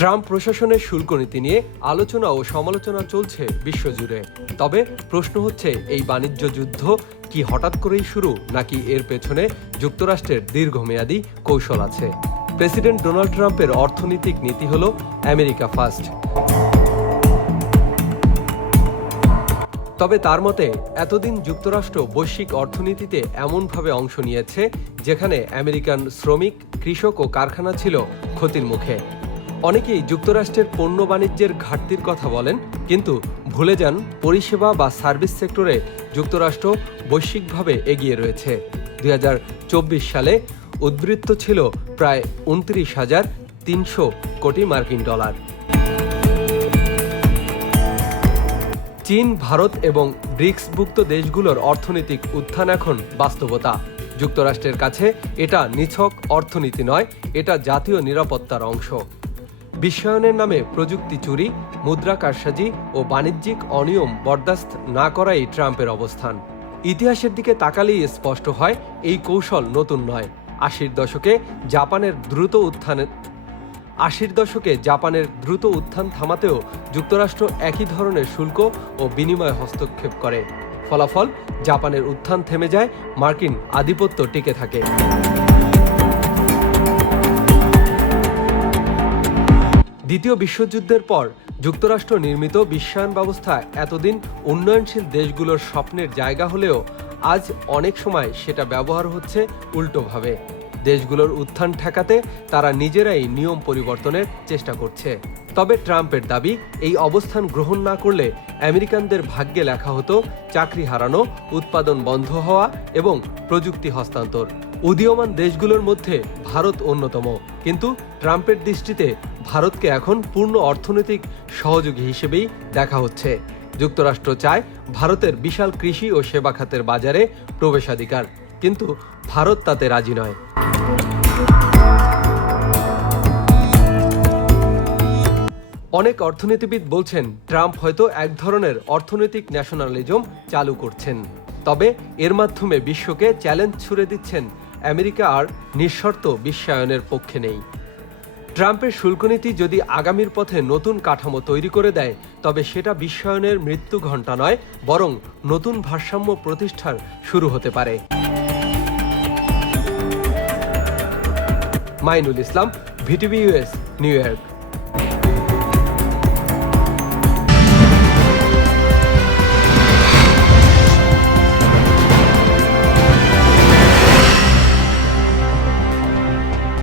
Trump প্রশাসনের শুল্ক নীতি নিয়ে আলোচনা ও সমালোচনা চলছে বিশ্বজুড়ে। তবে প্রশ্ন হচ্ছে, এই বাণিজ্য যুদ্ধ কি হঠাৎ করেই শুরু, নাকি এর পেছনে যুক্তরাষ্ট্রের দীর্ঘমেয়াদী কৌশল আছে? প্রেসিডেন্ট ডোনাল্ড ট্রাম্পের অর্থনৈতিক নীতি হল আমেরিকা ফার্স্ট। তবে তার মতে, এতদিন যুক্তরাষ্ট্র বৈশ্বিক অর্থনীতিতে এমনভাবে অংশ নিয়েছে, যেখানে আমেরিকান শ্রমিক, কৃষক ও কারখানা ছিল ক্ষতির মুখে। অনেকেই যুক্তরাষ্ট্রের পণ্য বাণিজ্যের ঘাটতির কথা বলেন, কিন্তু ভুলে যান পরিষেবা বা সার্ভিস সেক্টরে যুক্তরাষ্ট্র বৈশ্বিকভাবে এগিয়ে রয়েছে। দু হাজার চব্বিশ সালে উদ্বৃত্ত ছিল প্রায় উনত্রিশ হাজার তিনশো কোটি মার্কিন ডলার। চীন, ভারত এবং ব্রিক্সভুক্ত দেশগুলোর অর্থনৈতিক উত্থান এখন বাস্তবতা। যুক্তরাষ্ট্রের কাছে এটা নিছক অর্থনীতি নয়, এটা জাতীয় নিরাপত্তার অংশ। বিশ্বায়নের নামে প্রযুক্তি চুরি, মুদ্রা কারসাজি ও বাণিজ্যিক অনিয়ম বরদাস্ত না করাই ট্রাম্পের অবস্থান। ইতিহাসের দিকে তাকালেই স্পষ্ট হয়, এই কৌশল নতুন নয়। আশির দশকে জাপানের দ্রুত উত্থানের আশির দশকে জাপানের দ্রুত উত্থান থামাতেও যুক্তরাষ্ট্র একই ধরনের শুল্ক ও বিনিময় হস্তক্ষেপ করে। ফলাফল, জাপানের উত্থান থেমে যায়, মার্কিন আধিপত্য টিকে থাকে। দ্বিতীয় বিশ্বযুদ্ধের পর যুক্তরাষ্ট্র নির্মিত বিশ্বায়ন ব্যবস্থা এতদিন উন্নয়নশীল দেশগুলোর স্বপ্নের জায়গা হলেও আজ অনেক সময় সেটা ব্যবহার হচ্ছে উল্টোভাবে। দেশগুলোর উত্থান ঠেকাতে তারা নিজেরাই নিয়ম পরিবর্তনের চেষ্টা করছে। তবে ট্রাম্পের দাবি, এই অবস্থান গ্রহণ না করলে আমেরিকানদের ভাগ্যে লেখা হতো চাকরি হারানো, উৎপাদন বন্ধ হওয়া এবং প্রযুক্তি হস্তান্তর। উদীয়মান দেশগুলোর মধ্যে ভারত অন্যতম। কিন্তু ট্রাম্পের দৃষ্টিতে ভারতকে এখন পূর্ণ অর্থনৈতিক সহযোগী হিসেবেই দেখা হচ্ছে। যুক্তরাষ্ট্র চায় ভারতের বিশাল কৃষি ও সেবা খাতের বাজারে প্রবেশাধিকার। কিন্তু ভারত তাতে রাজি নয়। অনেক অর্থনীতিবিদ বলছেন, ট্রাম্প হয়তো এক ধরনের অর্থনৈতিক ন্যাশনালিজম চালু করছেন। তবে এর মাধ্যমে বিশ্বকে চ্যালেঞ্জ ছুড়ে দিচ্ছেন আমেরিকা আর নিঃশর্ত বিশ্বায়নের পক্ষে নেই। ট্রাম্পের শুল্কনীতি যদি আগামীর পথে নতুন কাঠামো তৈরি করে দেয়, তবে সেটা বিশ্বায়নের মৃত্যু ঘণ্টা নয়, বরং নতুন ভারসাম্য প্রতিষ্ঠার শুরু হতে পারে। Mainul Islam, VTV US New York.